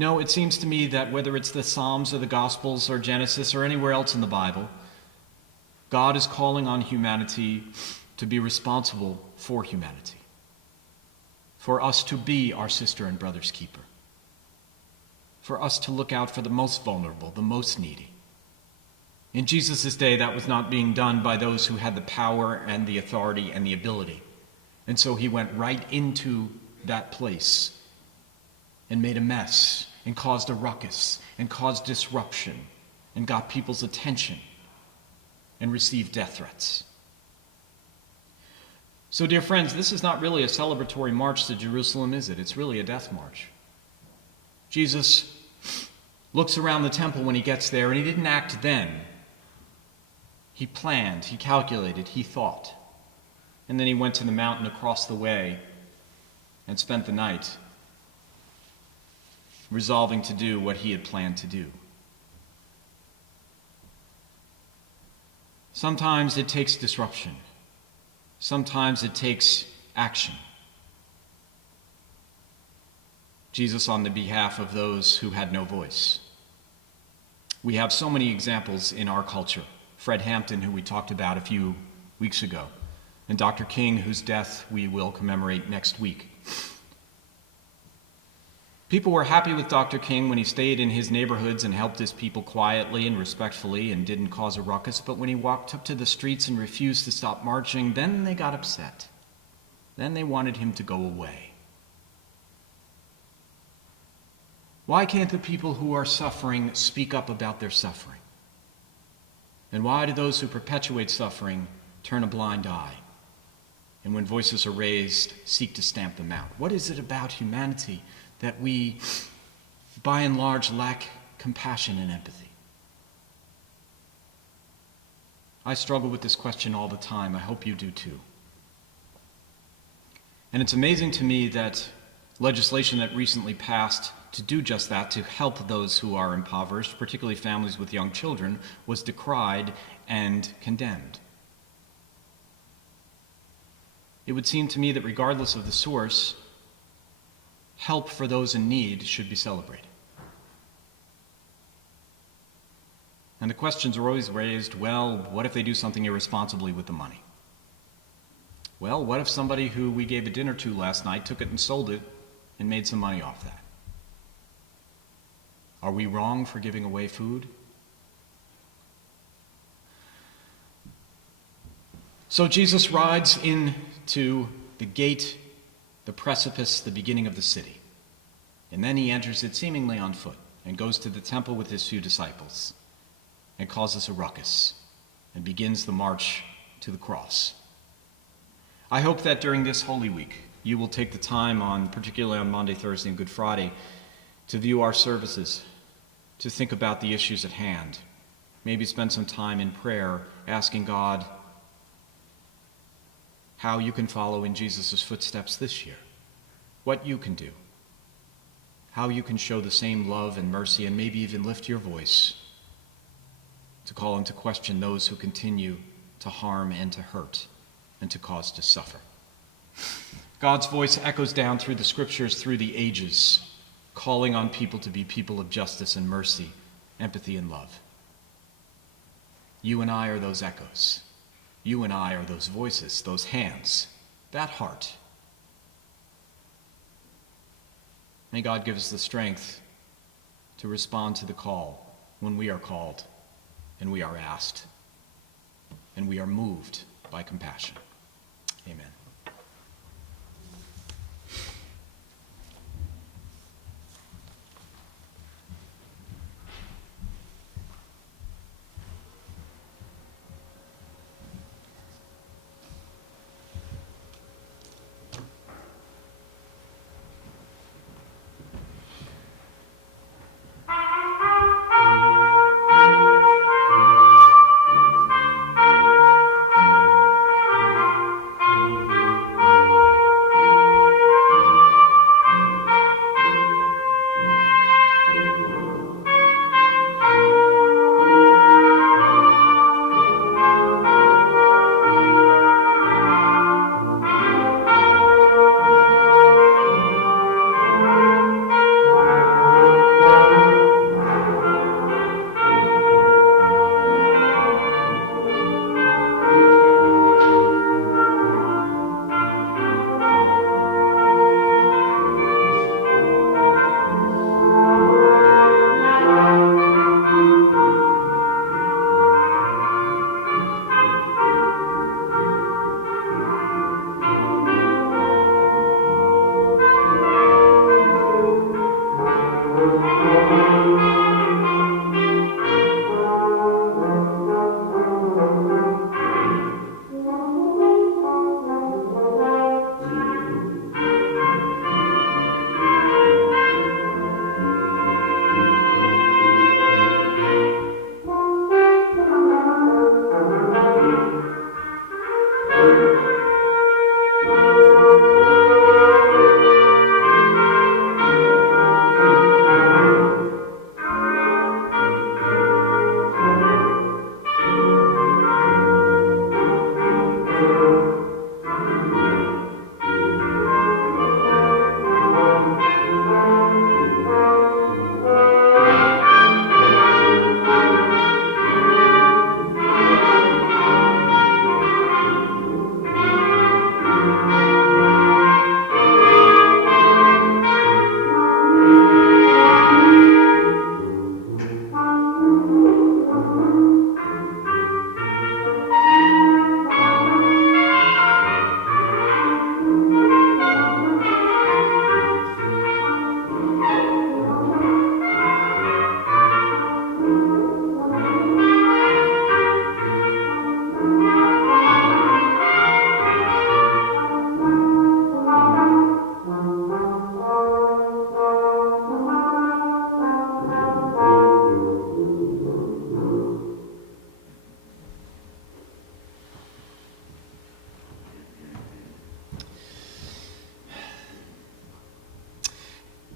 No, it seems to me that whether it's the Psalms or the Gospels or Genesis or anywhere else in the Bible, God is calling on humanity to be responsible for humanity, for us to be our sister and brother's keeper, for us to look out for the most vulnerable, the most needy. In Jesus' day, that was not being done by those who had the power and the authority and the ability. And so he went right into that place and made a mess and caused a ruckus and caused disruption and got people's attention and received death threats. So, dear friends, this is not really a celebratory march to Jerusalem, is it? It's really a death march. Jesus looks around the temple when he gets there, and he didn't act then. He planned, he calculated, he thought. And then he went to the mountain across the way and spent the night resolving to do what he had planned to do. Sometimes it takes disruption. Sometimes it takes action. Jesus on the behalf of those who had no voice. We have so many examples in our culture. Fred Hampton, who we talked about a few weeks ago, and Dr. King, whose death we will commemorate next week. People were happy with Dr. King when he stayed in his neighborhoods and helped his people quietly and respectfully and didn't cause a ruckus, but when he took to the streets and refused to stop marching, then they got upset. Then they wanted him to go away. Why can't the people who are suffering speak up about their suffering? And why do those who perpetuate suffering turn a blind eye? And when voices are raised, seek to stamp them out? What is it about humanity that we, by and large, lack compassion and empathy? I struggle with this question all the time. I hope you do too. And it's amazing to me that legislation that recently passed to do just that, to help those who are impoverished, particularly families with young children, was decried and condemned. It would seem to me that regardless of the source, help for those in need should be celebrated. And the questions are always raised, well, what if they do something irresponsibly with the money? Well, what if somebody who we gave a dinner to last night took it and sold it and made some money off that? Are we wrong for giving away food? So Jesus rides into the gate, the precipice, the beginning of the city. And then he enters it seemingly on foot and goes to the temple with his few disciples and causes a ruckus and begins the march to the cross. I hope that during this Holy Week, you will take the time particularly on Monday, Thursday, and Good Friday, to view our services, to think about the issues at hand. Maybe spend some time in prayer asking God how you can follow in Jesus' footsteps this year, what you can do, how you can show the same love and mercy and maybe even lift your voice to call into question those who continue to harm and to hurt and to cause to suffer. God's voice echoes down through the scriptures, through the ages, calling on people to be people of justice and mercy, empathy and love. You and I are those echoes. You and I are those voices, those hands, that heart. May God give us the strength to respond to the call when we are called and we are asked and we are moved by compassion. Amen.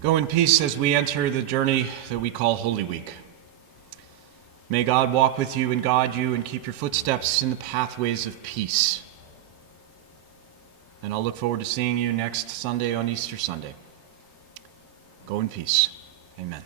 Go in peace as we enter the journey that we call Holy Week. May God walk with you and guide you and keep your footsteps in the pathways of peace. And I'll look forward to seeing you next Sunday on Easter Sunday. Go in peace. Amen.